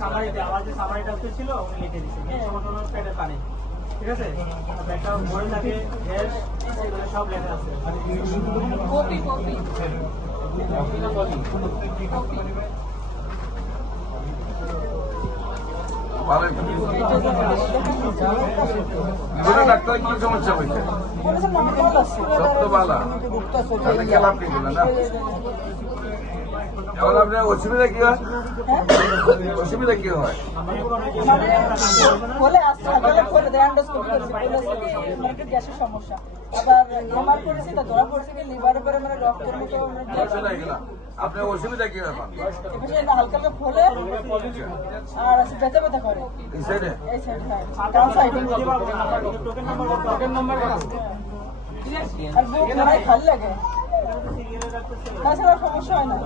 সামারিটা ছিল লিখে দিচ্ছে পেটের পানি, ঠিক আছে? একটা বই থাকে, গ্যাস, সব লেখা আছে। ডাক্তার কি সমস্যা হয়েছে? এখন আপনার অসুবিধা কি হয়? অসুবিধা কি হয়? গ্যাসের সমস্যা, আবার এমআর করেছি তা ধরা পড়ছে কি লিভারের পরে মানে রক্তের মতো আপনার অসুবিধা কি হয়? হালকা হালকা ফলে আর ব্যথা ব্যথা করে এই সাইডে, এই সাইড, হ্যাঁ ডান সাইডে। আর বুক খালি লাগে, তাছাড়া সমস্যা হয় না।